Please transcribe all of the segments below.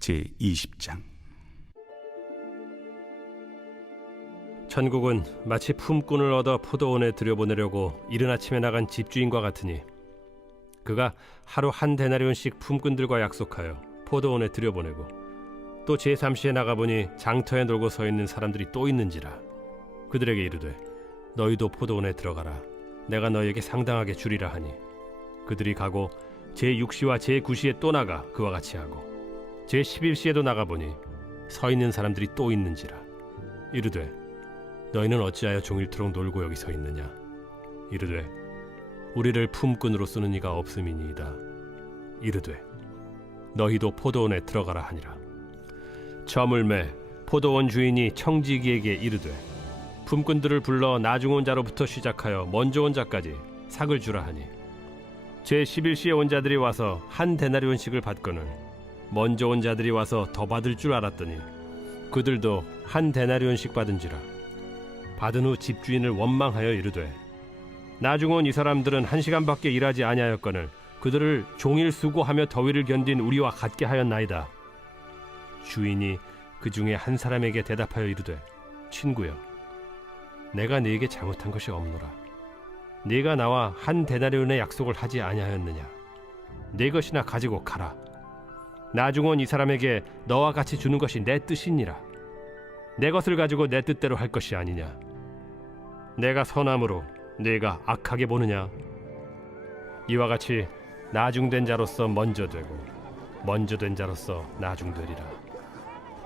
제20장. 천국은 마치 품꾼을 얻어 포도원에 들여보내려고 이른 아침에 나간 집주인과 같으니 그가 하루 한 데나리온씩 품꾼들과 약속하여 포도원에 들여보내고 또 제3시에 나가보니 장터에 놀고 서 있는 사람들이 또 있는지라 그들에게 이르되 너희도 포도원에 들어가라 내가 너희에게 상당하게 주리라 하니 그들이 가고 제6시와 제9시에 또 나가 그와 같이 하고 제11시에도 나가보니 서 있는 사람들이 또 있는지라 이르되 너희는 어찌하여 종일토록 놀고 여기 서 있느냐 이르되 우리를 품꾼으로 쓰는 이가 없음이니이다 이르되 너희도 포도원에 들어가라 하니라. 저물매 포도원 주인이 청지기에게 이르되 품꾼들을 불러 나중 온 자로부터 시작하여 먼저 온 자까지 삭을 주라 하니 제11시에 온 자들이 와서 한 데나리온씩을 받거늘 먼저 온 자들이 와서 더 받을 줄 알았더니 그들도 한 데나리온씩 받은지라. 받은 후 집주인을 원망하여 이르되 나중 온 이 사람들은 1시간밖에 일하지 아니하였거늘 그들을 종일 수고하며 더위를 견딘 우리와 같게 하였나이다. 주인이 그 중에 한 사람에게 대답하여 이르되 친구여 내가 네게 잘못한 것이 없노라. 네가 나와 한 데나리온의 약속을 하지 아니하였느냐. 네 것이나 가지고 가라. 나중 온 이 사람에게 너와 같이 주는 것이 내 뜻이니라. 내 것을 가지고 내 뜻대로 할 것이 아니냐. 내가 선함으로 네가 악하게 보느냐. 이와 같이 나중된 자로서 먼저 되고 먼저 된 자로서 나중되리라.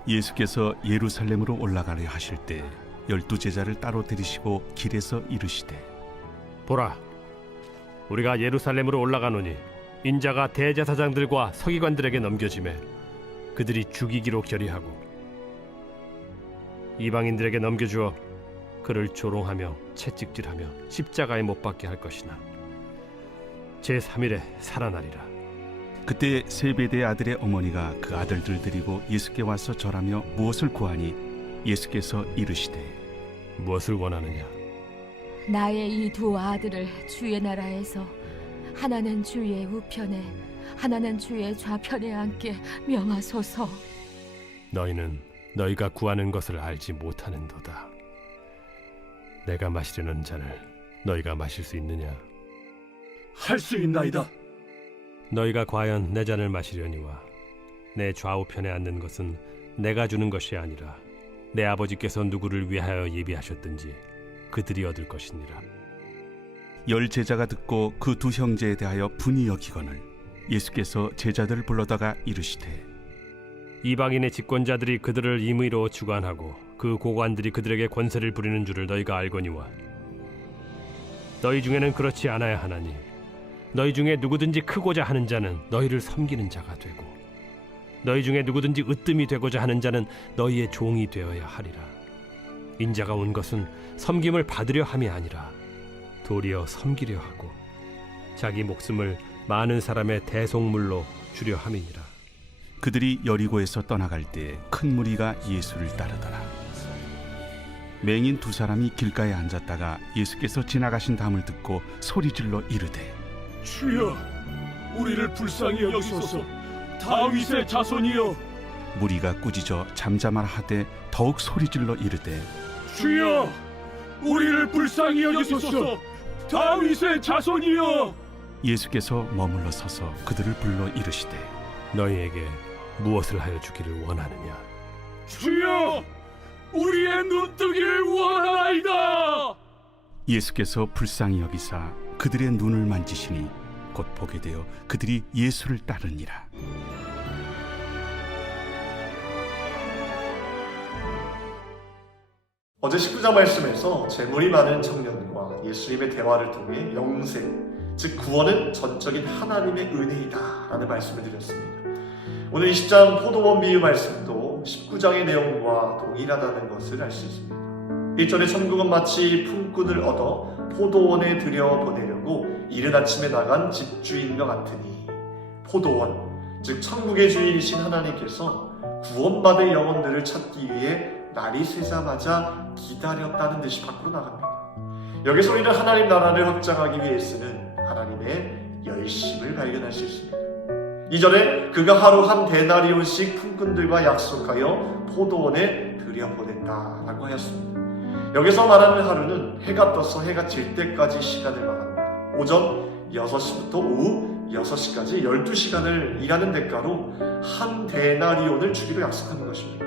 예수께서 예루살렘으로 올라가려 하실 때 12제자를 따로 데리시고 길에서 이르시되 보라 우리가 예루살렘으로 올라가노니 인자가 대제사장들과 서기관들에게 넘겨지매 그들이 죽이기로 결의하고 이방인들에게 넘겨주어 그를 조롱하며 채찍질하며 십자가에 못 박게 할 것이나 제3일에 살아나리라. 그때 세베대의 아들의 어머니가 그 아들들 데리고 예수께 와서 절하며 무엇을 구하니 예수께서 이르시되 무엇을 원하느냐. 나의 이 두 아들을 주의 나라에서 하나는 주의 우편에 하나는 주의 좌편에 앉게 명하소서. 너희는 너희가 구하는 것을 알지 못하는도다. 내가 마시려는 잔을 너희가 마실 수 있느냐. 할 수 있나이다. 너희가 과연 내 잔을 마시려니와 내 좌우편에 앉는 것은 내가 주는 것이 아니라 내 아버지께서 누구를 위하여 예비하셨든지 그들이 얻을 것이니라. 10제자가 듣고 그 두 형제에 대하여 분이 여기거늘 예수께서 제자들을 불러다가 이르시되 이방인의 집권자들이 그들을 임의로 주관하고 그 고관들이 그들에게 권세를 부리는 줄을 너희가 알거니와 너희 중에는 그렇지 않아야 하나니 너희 중에 누구든지 크고자 하는 자는 너희를 섬기는 자가 되고 너희 중에 누구든지 으뜸이 되고자 하는 자는 너희의 종이 되어야 하리라. 인자가 온 것은 섬김을 받으려 함이 아니라 도리어 섬기려 하고 자기 목숨을 많은 사람의 대속물로 주려 함이니라. 그들이 여리고에서 떠나갈 때 큰 무리가 예수를 따르더라. 맹인 두 사람이 길가에 앉았다가 예수께서 지나가신 담을 듣고 소리질러 이르되 주여, 우리를 불쌍히 여기소서. 다윗의 자손이여. 무리가 꾸짖어 잠잠하라 하되 더욱 소리질러 이르되 주여, 우리를 불쌍히 여기소서. 다윗의 자손이여. 예수께서 머물러 서서 그들을 불러 이르시되 너희에게 무엇을 하여 주기를 원하느냐. 주여, 우리의 눈뜨기를 원하나이다. 예수께서 불쌍히 여기사 그들의 눈을 만지시니 곧 보게 되어 그들이 예수를 따르니라. 어제 19장 말씀에서 재물이 많은 청년과 예수님의 대화를 통해 영생, 즉 구원은 전적인 하나님의 은혜이다 라는 말씀을 드렸습니다. 오늘 20장 포도원 비유 말씀도 19장의 내용과 동일하다는 것을 알 수 있습니다. 1절에 천국은 마치 품꾼을 얻어 포도원에 들여보내려고 이른 아침에 나간 집주인과 같으니 포도원, 즉 천국의 주인이신 하나님께서 구원받을 영혼들을 찾기 위해 날이 새자마자 기다렸다는 듯이 밖으로 나갑니다. 여기서 우리는 하나님 나라를 확장하기 위해 쓰는 하나님의 열심을 발견할 수 있습니다. 2절에 그가 하루 한 데나리온씩 품꾼들과 약속하여 포도원에 들여보냈다라고 하였습니다. 여기서 말하는 하루는 해가 떠서 해가 질 때까지 시간을 말합니다. 오전 6시부터 오후 6시까지 12시간을 일하는 대가로 한 데나리온을 주기로 약속하는 것입니다.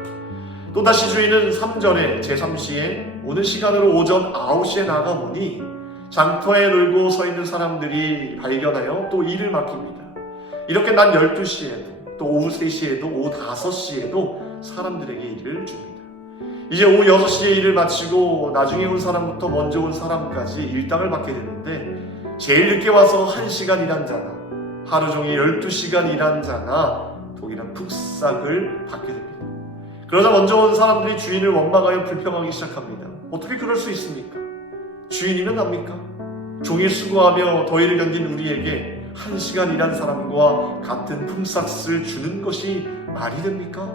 또다시 주인은 3절에 제3시에 오는 시간으로 오전 9시에 나가보니 장터에 놀고 서 있는 사람들이 발견하여 또 일을 맡깁니다. 이렇게 난 12시에도 또 오후 3시에도 오후 5시에도 사람들에게 일을 줍니다. 이제 오후 6시에 일을 마치고 나중에 온 사람부터 먼저 온 사람까지 일당을 받게 되는데 제일 늦게 와서 1시간 일한 자나 하루 종일 12시간 일한 자나 동일한 푹삭을 받게 됩니다. 그러자 먼저 온 사람들이 주인을 원망하여 불평하기 시작합니다. 어떻게 그럴 수 있습니까? 주인이면 압니까? 종일 수고하며 더위를 견딘 우리에게 1시간 일한 사람과 같은 품삯을 주는 것이 말이 됩니까?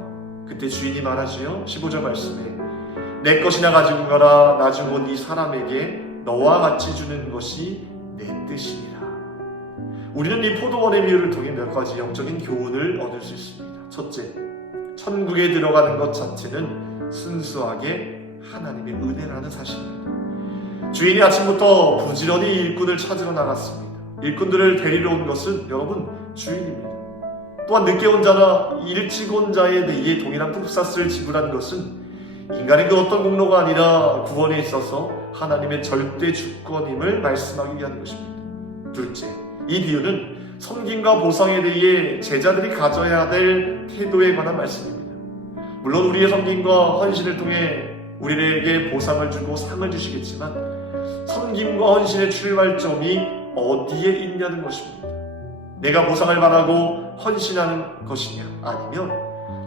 그때 주인이 말하지요. 15절 말씀에 내 것이나 가지고 가라. 나중 온 이 사람에게 너와 같이 주는 것이 내 뜻이니라. 우리는 이 포도원의 비유를 통해 몇 가지 영적인 교훈을 얻을 수 있습니다. 첫째, 천국에 들어가는 것 자체는 순수하게 하나님의 은혜라는 사실입니다. 주인이 아침부터 부지런히 일꾼을 찾으러 나갔습니다. 일꾼들을 데리러 온 것은 여러분 주인입니다. 또한 늦게 온 자나 일찍 온 자에 대해 동일한 품삯을 지불한 것은 인간의 그 어떤 공로가 아니라 구원에 있어서 하나님의 절대 주권임을 말씀하기 위한 것입니다. 둘째, 이 비유는 섬김과 보상에 대해 제자들이 가져야 될 태도에 관한 말씀입니다. 물론 우리의 섬김과 헌신을 통해 우리에게 보상을 주고 상을 주시겠지만 섬김과 헌신의 출발점이 어디에 있냐는 것입니다. 내가 보상을 바라고 헌신하는 것이냐, 아니면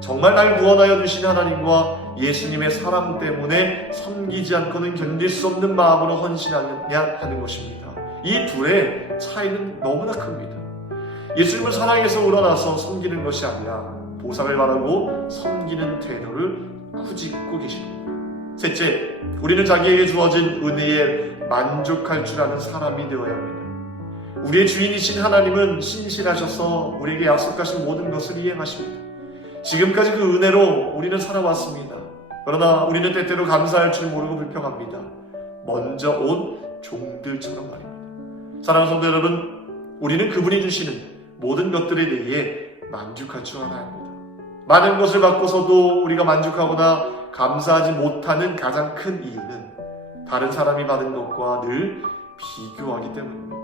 정말 날 구원하여 주신 하나님과 예수님의 사랑 때문에 섬기지 않고는 견딜 수 없는 마음으로 헌신하느냐 하는 것입니다. 이 둘의 차이는 너무나 큽니다. 예수님을 사랑해서 우러나서 섬기는 것이 아니라 보상을 바라고 섬기는 태도를 꾸짖고 계십니다. 셋째, 우리는 자기에게 주어진 은혜에 만족할 줄 아는 사람이 되어야 합니다. 우리의 주인이신 하나님은 신실하셔서 우리에게 약속하신 모든 것을 이행하십니다. 지금까지 그 은혜로 우리는 살아왔습니다. 그러나 우리는 때때로 감사할 줄 모르고 불평합니다. 먼저 온 종들처럼 말입니다. 사랑하는 성도 여러분, 우리는 그분이 주시는 모든 것들에 대해 만족할 줄 알아야 합니다. 많은 것을 받고서도 우리가 만족하거나 감사하지 못하는 가장 큰 이유는 다른 사람이 받은 것과 늘 비교하기 때문입니다.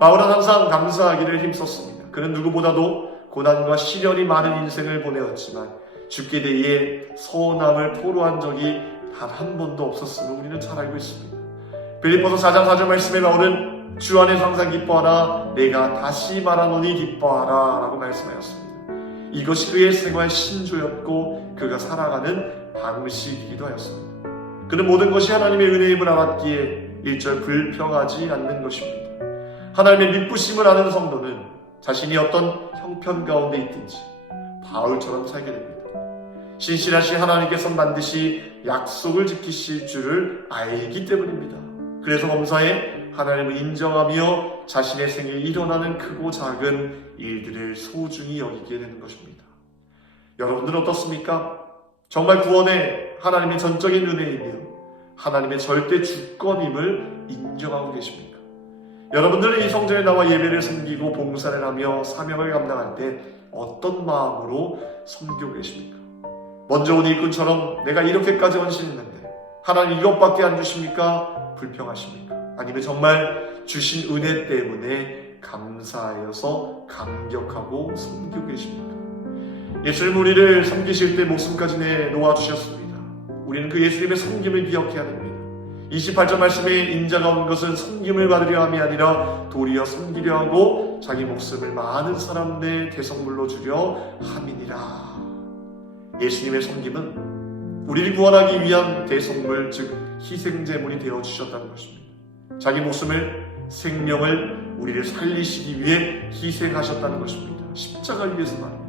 바울은 항상 감사하기를 힘썼습니다. 그는 누구보다도 고난과 시련이 많은 인생을 보내었지만 죽게 대해 서운함을 토로한 적이 단 한 번도 없었음을 우리는 잘 알고 있습니다. 빌립보서 4장 4절 말씀에 바울은 주 안에서 항상 기뻐하라. 내가 다시 말하노니 기뻐하라 라고 말씀하였습니다. 이것이 그의 생활 신조였고 그가 살아가는 방식이기도 하였습니다. 그는 모든 것이 하나님의 은혜임을 알았기에 일절 불평하지 않는 것입니다. 하나님의 믿부심을 아는 성도는 자신이 어떤 형편 가운데 있든지 바울처럼 살게 됩니다. 신실하신 하나님께서는 반드시 약속을 지키실 줄을 알기 때문입니다. 그래서 범사에 하나님을 인정하며 자신의 생에 일어나는 크고 작은 일들을 소중히 여기게 되는 것입니다. 여러분들은 어떻습니까? 정말 구원에 하나님의 전적인 은혜이며 하나님의 절대 주권임을 인정하고 계십니까? 여러분들은 이 성전에 나와 예배를 섬기고 봉사를 하며 사명을 감당할 때 어떤 마음으로 섬기고 계십니까? 먼저 온 일꾼처럼 내가 이렇게까지 헌신했는데 하나님 이것밖에 안 주십니까? 불평하십니까? 아니면 정말 주신 은혜 때문에 감사하여서 감격하고 섬기고 계십니까? 예수님 우리를 섬기실 때 목숨까지 내놓아주셨습니다. 우리는 그 예수님의 섬김을 기억해야 됩니다. 28절 말씀에 인자가 온 것은 섬김을 받으려 함이 아니라 도리어 섬기려 하고 자기 목숨을 많은 사람들의 대성물로 주려 함이니라. 예수님의 섬김은 우리를 구원하기 위한 대성물, 즉 희생제물이 되어주셨다는 것입니다. 자기 목숨을, 생명을 우리를 살리시기 위해 희생하셨다는 것입니다. 십자가를 위해서 말입니다.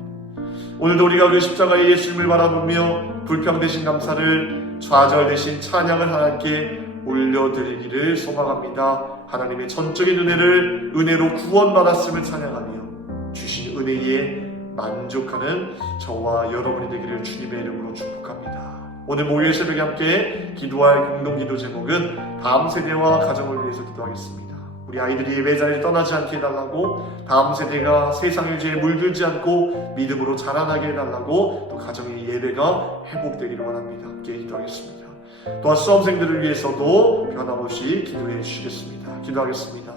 오늘도 우리가 그 십자가의 예수님을 바라보며 불평되신 감사를, 좌절되신 찬양을 하나님께 올려드리기를 소망합니다. 하나님의 전적인 은혜로 구원받았음을 찬양하며 주신 은혜에 만족하는 저와 여러분이 되기를 주님의 이름으로 축복합니다. 오늘 목요일 새벽에 함께 기도할 공동기도 제목은 다음 세대와 가정을 위해서 기도하겠습니다. 우리 아이들이 예배 자리를 떠나지 않게 해달라고, 다음 세대가 세상의 죄에 물들지 않고 믿음으로 자라나게 해달라고, 또 가정의 예배가 회복되기를 원합니다. 함께 기도하겠습니다. 또한 수험생들을 위해서도 변함없이 기도해 주시겠습니다. 기도하겠습니다.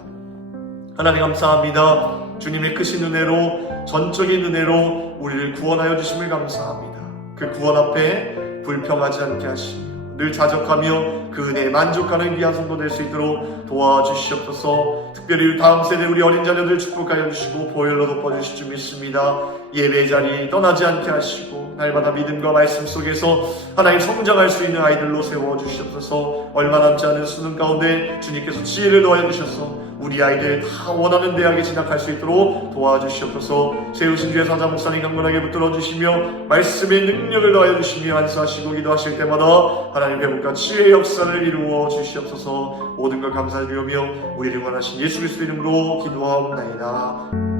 하나님 감사합니다. 주님의 크신 은혜로, 전적인 은혜로 우리를 구원하여 주심을 감사합니다. 그 구원 앞에 불평하지 않게 하시며 늘 자적하며 그 은혜에 만족하는 귀한 성도 될 수 있도록 도와주시옵소서. 특별히 다음 세대 우리 어린 자녀들 축복하여 주시고 보혈로 덮어주실 줄 믿습니다. 예배 자리 떠나지 않게 하시고 날마다 믿음과 말씀 속에서 하나님 성장할 수 있는 아이들로 세워주시옵소서. 얼마 남지 않은 수능 가운데 주님께서 지혜를 더하여 주셔서 우리 아이들 다 원하는 대학에 진학할 수 있도록 도와주시옵소서. 세우신 주의 사자 목사님 강건하게 붙들어 주시며 말씀의 능력을 더하여 주시며 안수하시고 기도하실 때마다 하나님 회복과 치유의 역사를 이루어 주시옵소서. 모든 걸 감사드리며 우리를 원하신 예수 그리스도 이름으로 기도하옵나이다.